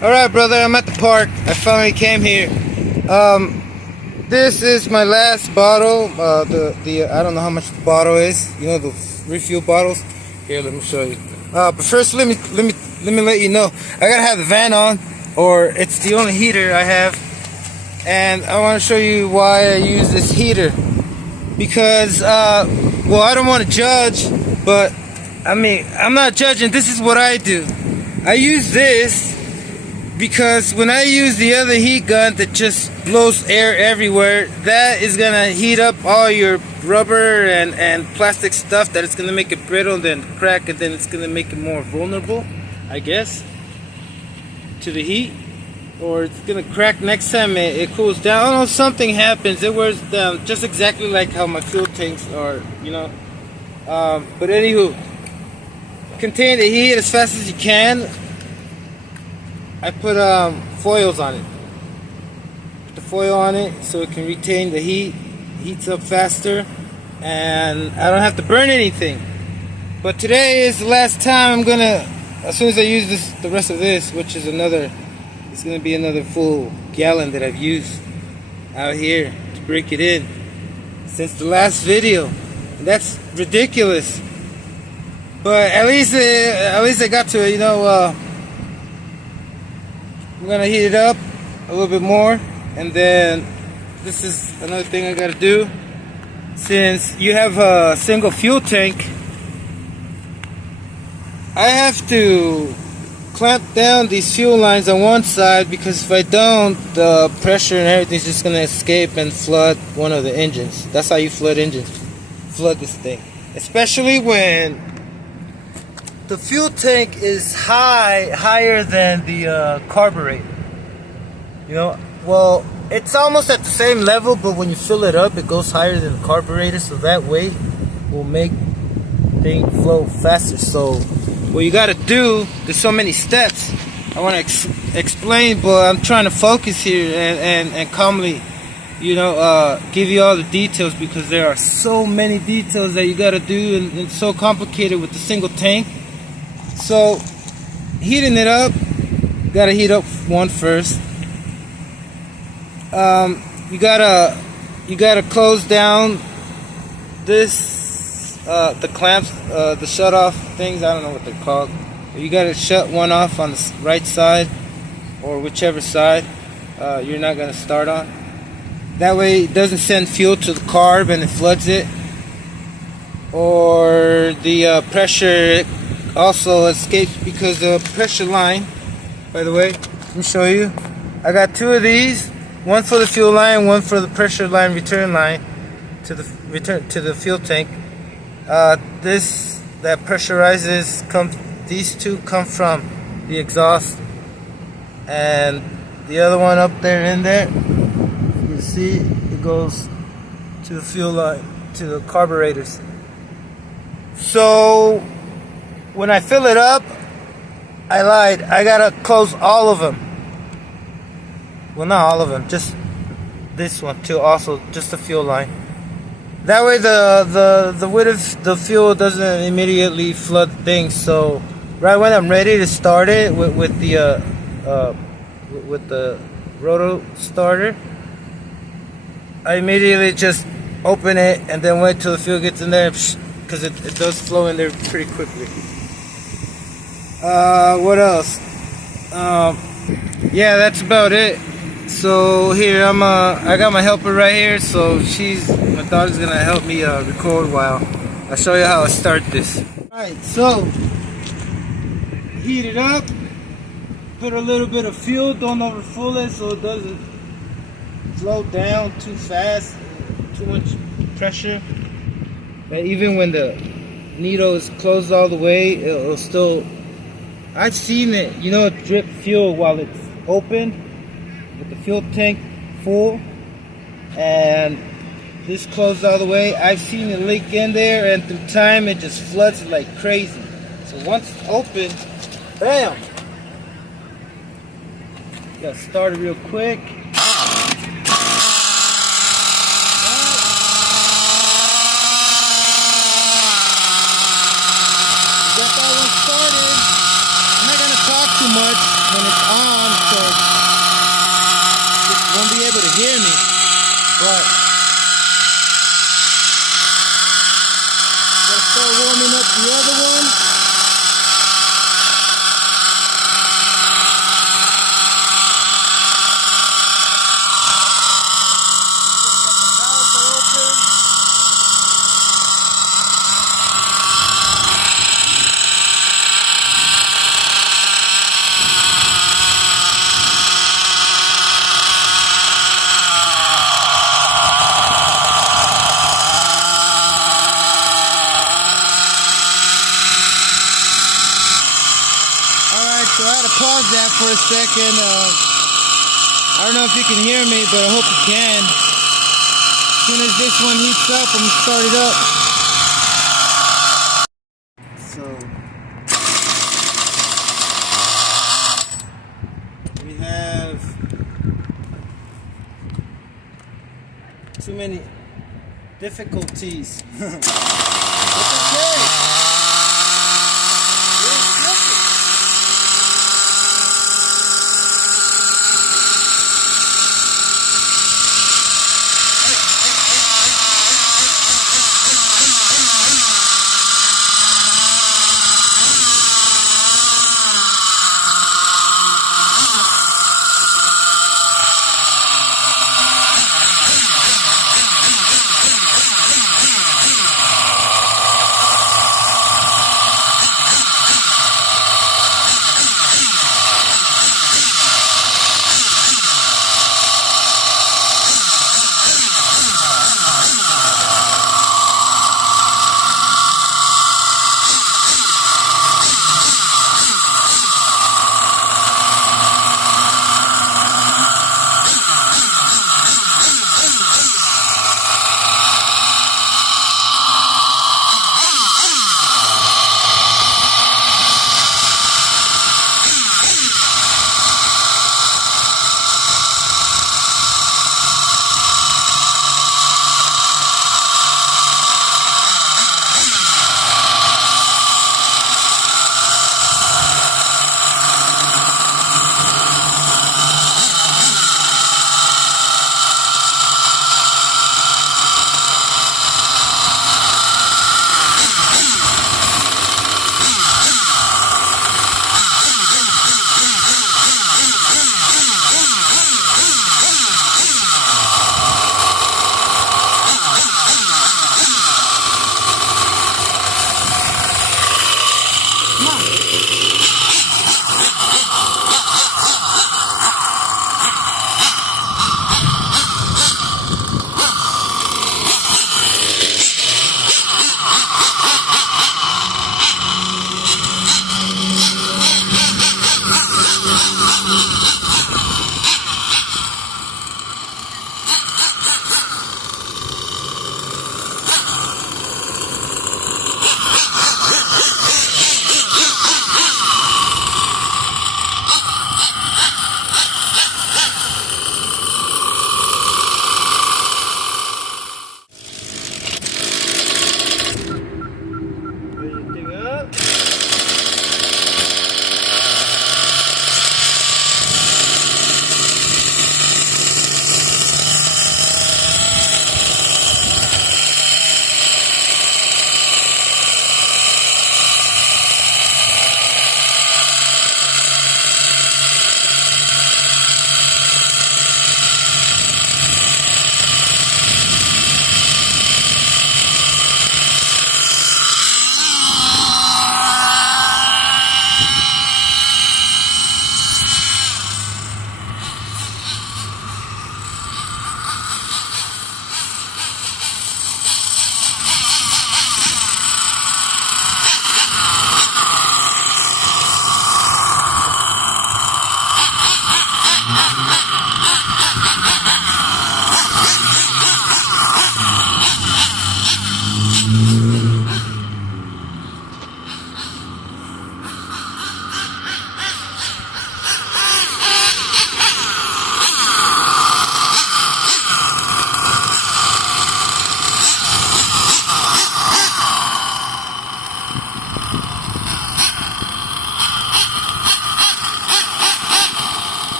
Alright, brother, I'm at the park. I finally came here. This is my last bottle. I don't know how much the bottle is. You know, the refuel bottles. Here, let me show you. But first, let me let you know. I gotta have the van on, or it's the only heater I have. And I want to show you why I use this heater. Because, well, I don't want to judge, but I mean, I'm not judging. This is what I do. I use this because when I use the other heat gun that just blows air everywhere, that is gonna heat up all your rubber and plastic stuff, that it's gonna make it brittle, then crack, and then it's gonna make it more vulnerable, I guess, to the heat. Or it's gonna crack next time it cools down. I don't know, something happens, it wears down, just exactly like how my fuel tanks are, you know. But anywho, contain the heat as fast as you can. I put foils on it. Put the foil on it so it can retain the heat. Heats up faster, and I don't have to burn anything. But today is the last time I'm gonna. As soon as I use this, the rest of this, which is another, it's gonna be another full gallon that I've used out here to break it in since the last video. And that's ridiculous. But at least I got to, you know. I'm gonna heat it up a little bit more, and then this is another thing I gotta do. Since you have a single fuel tank, I have to clamp down these fuel lines on one side, because if I don't, the pressure and everything's just gonna escape and flood one of the engines. That's how you flood engines. Flood this thing, especially when the fuel tank is higher than the carburetor. You know, well, it's almost at the same level, but when you fill it up, it goes higher than the carburetor, so that way will make things flow faster. So what you gotta do, there's so many steps I want to explain, but I'm trying to focus here and calmly, you know, give you all the details, because there are so many details that you gotta do, and it's so complicated with the single tank. So, heating it up, gotta heat up one first. You gotta close down this, the clamps, the shut off things. I don't know what they're called. You gotta shut one off on the right side, or whichever side you're not gonna start on. That way it doesn't send fuel to the carb and it floods it, or the pressure also escapes, because the pressure line, by the way, let me show you. I got two of these, one for the fuel line, one for the pressure line return line to the fuel tank. That pressurizes these two come from the exhaust, and the other one up there in there, you see it goes to the fuel line, to the carburetors. So when I fill it up, I lied. I gotta close all of them. Well, not all of them, just this one too. Also, just the fuel line. That way, the weight of the fuel doesn't immediately flood things. So, right when I'm ready to start it with the roto starter, I immediately just open it and then wait till the fuel gets in there, because it does flow in there pretty quickly. What else? Yeah, that's about it. So here I got my helper right here. So my daughter's gonna help me record while I show you how I start this. Alright, so heat it up. Put a little bit of fuel. Don't overfill it so it doesn't flow down too fast. Too much pressure. But even when the needle is closed all the way, it'll still. I've seen it, you know, drip fuel while it's open with the fuel tank full and this closed all the way. I've seen it leak in there, and through time it just floods like crazy. So once it's open, bam! You gotta start it real quick. Get that one started. I'm not gonna talk too much when it's on. What? Let's start warming up the other one. So I had to pause that for a second. I don't know if you can hear me, but I hope you can. As soon as this one heats up, I'm gonna start it up. So we have too many difficulties. It's okay.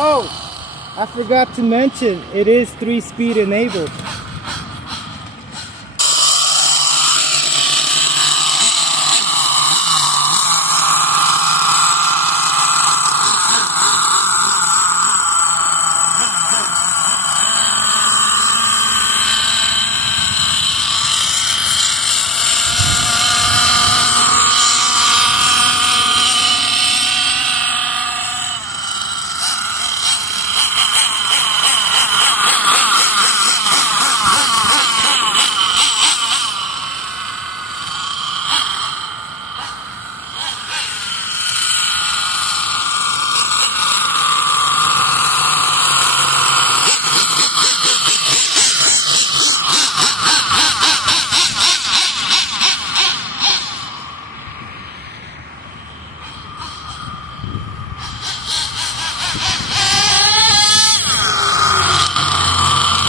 Oh, I forgot to mention, it is 3-speed enabled.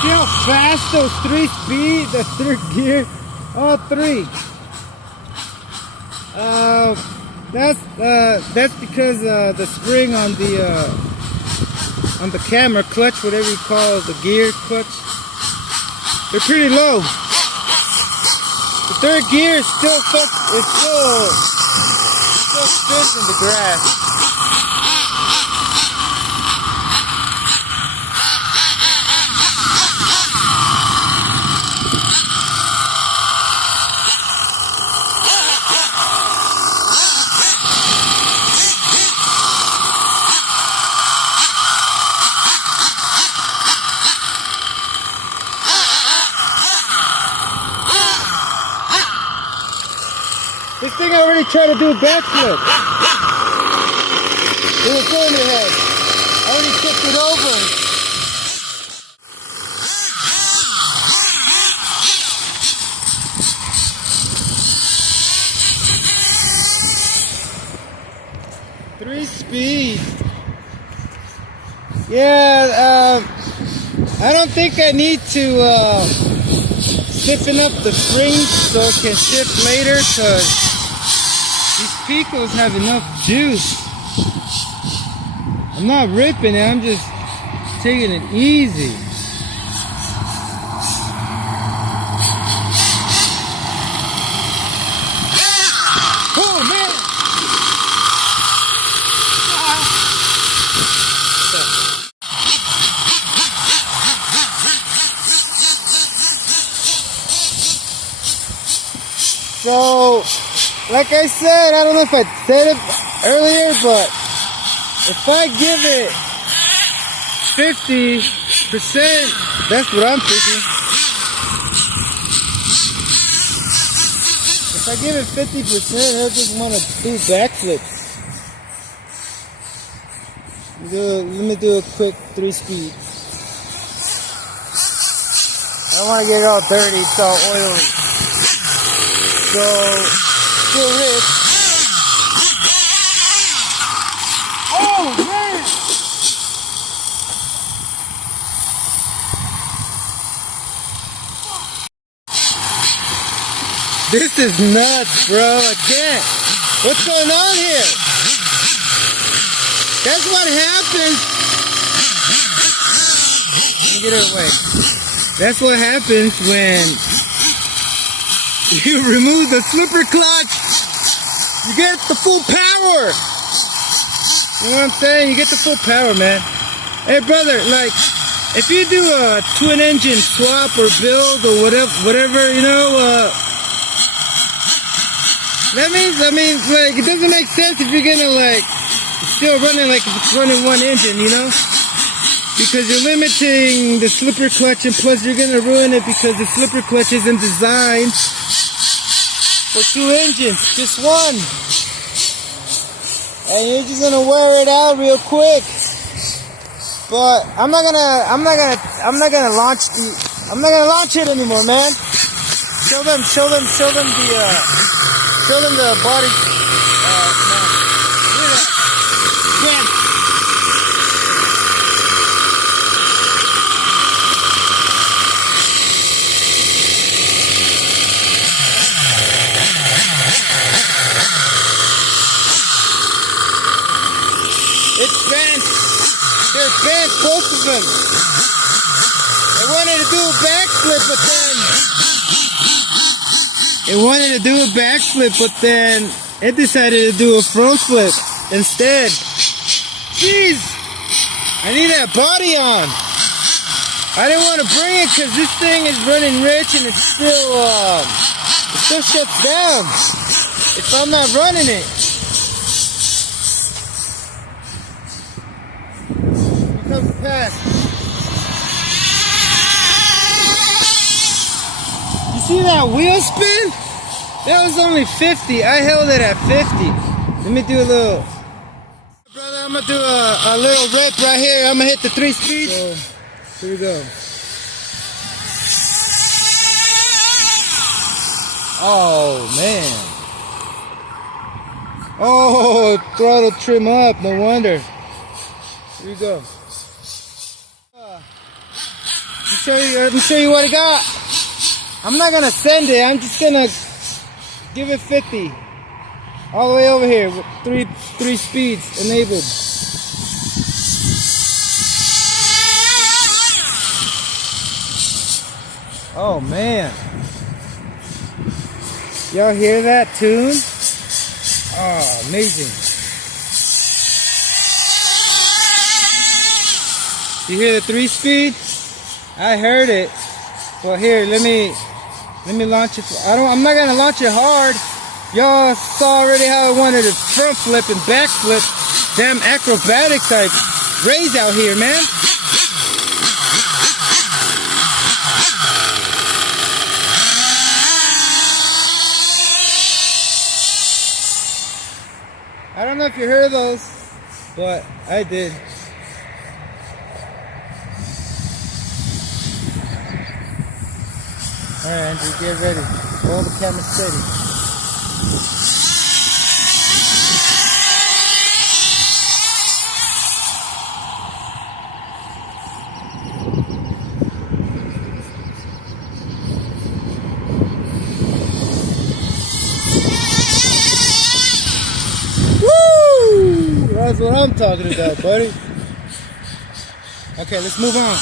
See how fast those 3-speed, the third gear, all 3. That's because the spring on the camera clutch, whatever you call the gear clutch, they're pretty low. The third gear is still spins in the grass. This thing already tried to do a backflip. It was going ahead. I already tipped it over. Three speed. Yeah, I don't think I need to stiffen up the springs so it can shift later, because these PICCOs have enough juice. I'm not ripping it, I'm just taking it easy. Oh man! So, like I said, I don't know if I said it earlier, but if I give it 50%, that's what I'm thinking. If I give it 50%, he'll just want to do backflips. Let me do a quick 3-speed. I don't want to get it all dirty, it's all oily. So, still rip. Oh, man! This is nuts, bro. I can't. What's going on here? That's what happens. Let me get it away. That's what happens when you remove the slipper clutch. You get the full power. You know what I'm saying? You get the full power, man. Hey, brother, like, if you do a twin engine swap or build or whatever, you know, that means, like, it doesn't make sense if you're gonna, like, still running like if it's running one engine, you know? Because you're limiting the slipper clutch, and plus you're gonna ruin it because the slipper clutch isn't designed for 2 engines, just one. And you're just gonna wear it out real quick. But I'm not gonna launch it anymore, man. Show them the body. Man. It's bent. They're bent, both of them. They wanted to do a backflip, but then it decided to do a front flip instead. Jeez, I need that body on. I didn't want to bring it because this thing is running rich and it still shuts down if I'm not running it. Here comes past. You see that wheel spin? That was only 50. I held it at 50. Let me do a little. Brother, I'm going to do a little rip right here. I'm going to hit the 3 speeds. So, here we go. Oh, man. Oh, throttle trim up. No wonder. Here we go. Let me show you what I got. I'm not going to send it. I'm just going to give it 50. All the way over here with three speeds enabled. Oh man. Y'all hear that tune? Oh, amazing. You hear the 3 speed? I heard it. Well, here, let me launch it. I'm not gonna launch it hard. Y'all saw already how I wanted to front flip and back flip. Damn acrobatic type raise out here, man. I don't know if you heard those, but I did. Alright, Andrew, get ready. Hold the camera steady. Woo! That's what I'm talking about, buddy. Okay, let's move on.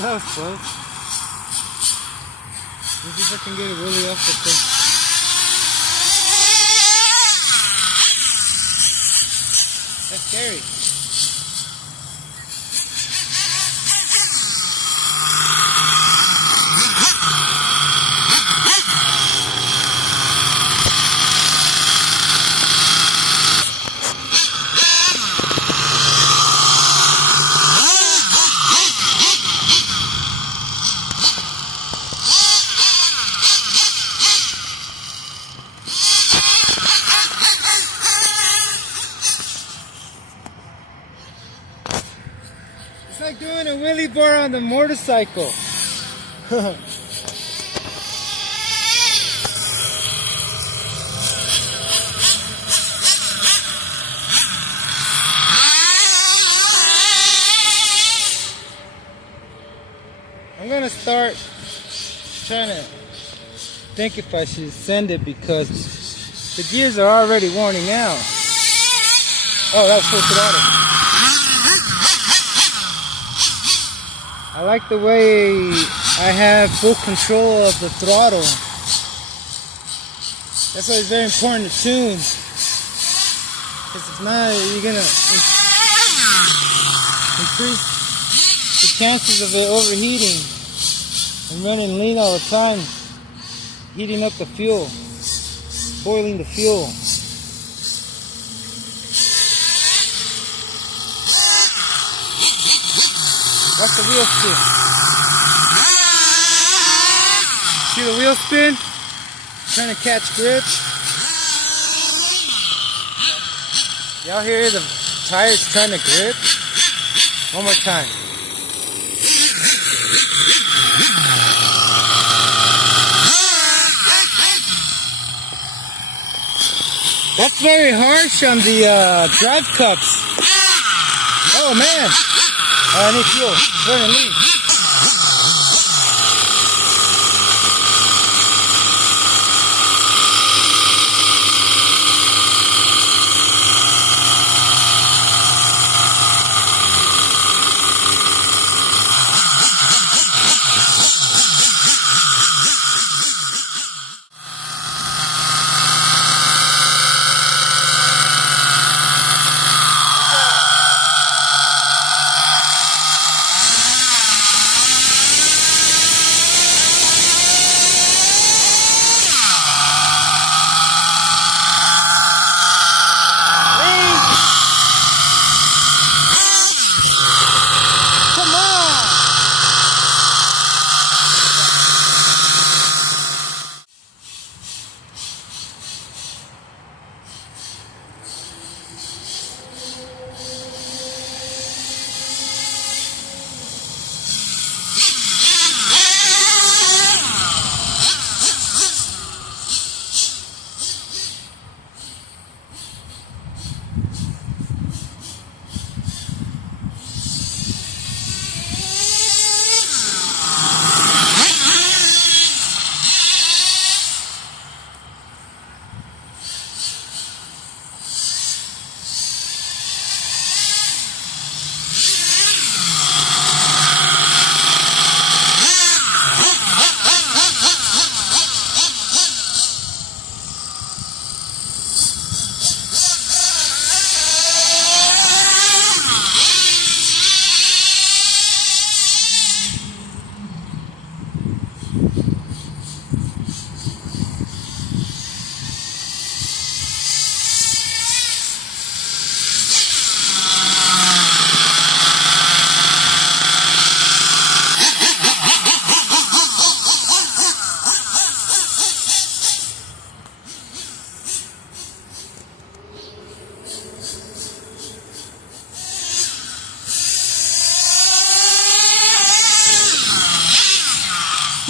That was close. Let's see if I can get it really off the thing. That's scary. It's like doing a wheelie bar on the motorcycle. I'm gonna start trying to think if I should send it because the gears are already worn out. Oh, that was full throttle. I like the way I have full control of the throttle. That's why it's very important to tune. Because if not, you're gonna increase the chances of it overheating and running lean all the time, heating up the fuel, boiling the fuel. Watch the wheel spin. See the wheel spin? Trying to catch grip. Y'all hear the tires trying to grip? One more time. That's very harsh on the drive cups. Oh man! I need fuel. Burn and leave.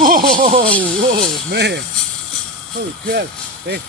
Whoa, man. Holy crap. Hey.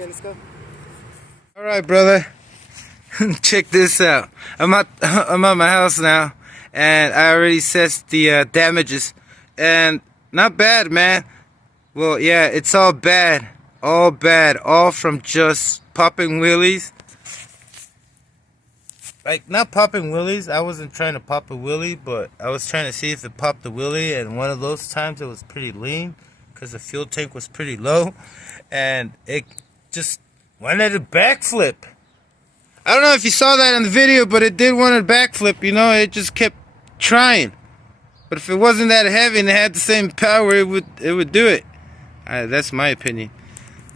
Okay, let's go. All right, brother. Check this out. I'm at my house now, and I already assessed the damages, and not bad, man. Well, yeah, it's all bad, all from just popping wheelies. Like, not popping wheelies. I wasn't trying to pop a wheelie, but I was trying to see if it popped a wheelie, and one of those times it was pretty lean because the fuel tank was pretty low, and it just wanted a backflip. I don't know if you saw that in the video, but it did want a backflip, you know. It just kept trying. But if it wasn't that heavy and it had the same power, it would do it. That's my opinion.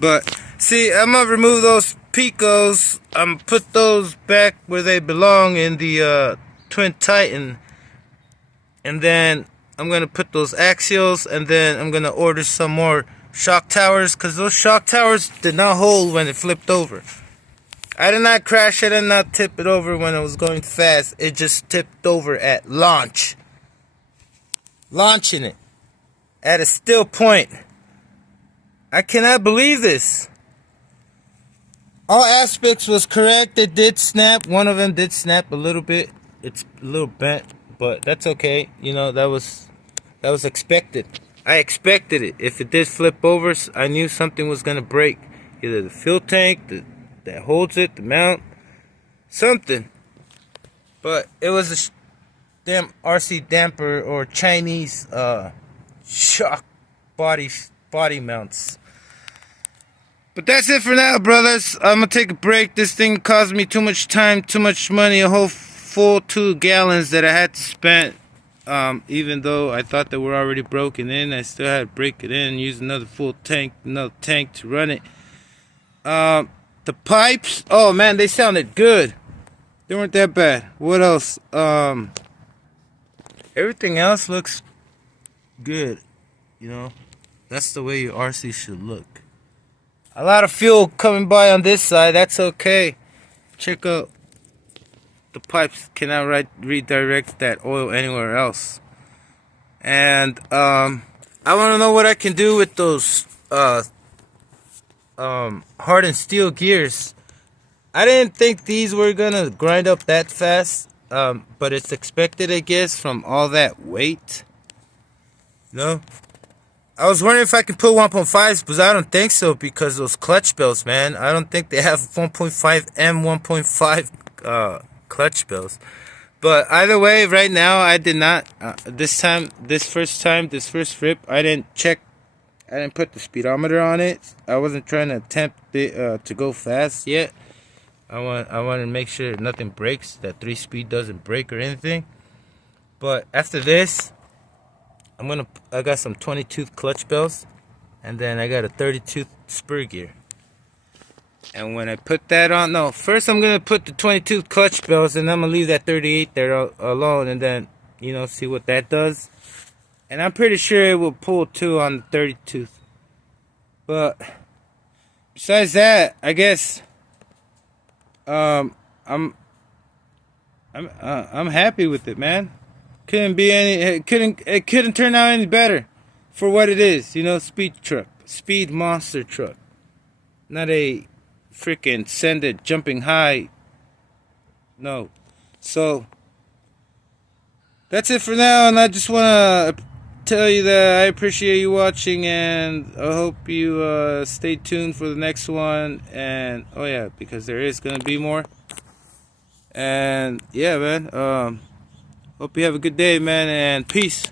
But see, I'm gonna remove those PICCOs. I'm gonna put those back where they belong in the Twin Titan, and then I'm gonna put those axials, and then I'm gonna order some more shock towers, because those shock towers did not hold when it flipped over. I did not crash it and not tip it over when it was going fast. It just tipped over at launch. Launching it at a still point. I cannot believe this. All aspects was correct. It did snap. One of them did snap a little bit. It's a little bent, but that's okay. You know, that was expected. I expected it. If it did flip over, I knew something was gonna break. Either the fuel tank, that holds it, the mount, something. But it was a damn RC damper or Chinese shock body mounts. But that's it for now, brothers. I'm gonna take a break. This thing cost me too much time, too much money, a whole full 2 gallons that I had to spend. Even though I thought they were already broken in, I still had to break it in and use another full tank, to run it. The pipes, oh man, they sounded good. They weren't that bad. What else? Everything else looks good. You know, that's the way your RC should look. A lot of fuel coming by on this side. That's okay. Check out the pipes. Cannot redirect that oil anywhere else. And I want to know what I can do with those hardened steel gears. I didn't think these were gonna grind up that fast, but it's expected, I guess, from all that weight. No, I was wondering if I can put 1.5s, but I don't think so, because those clutch belts, man, I don't think they have 1.5 and 1.5 clutch belts. But either way, right now I did not. This first rip, I didn't check. I didn't put the speedometer on it. I wasn't trying to attempt it, to go fast yet. I want to make sure nothing breaks, that 3-speed doesn't break or anything. But after this, I got some 20-tooth clutch belts, and then I got a 30-tooth spur gear. And when I put that on, no, first I'm gonna put the 20-tooth clutch belts, and I'm gonna leave that 38 there alone, and then, you know, see what that does. And I'm pretty sure it will pull too on the 30 tooth. But besides that, I guess I'm happy with it, man. It couldn't turn out any better for what it is, you know, speed monster truck. Not a freaking send it jumping high. No. So that's it for now, and I just want to tell you that I appreciate you watching, and I hope you stay tuned for the next one. And oh yeah, because there is gonna be more. And yeah, man, hope you have a good day, man, and peace.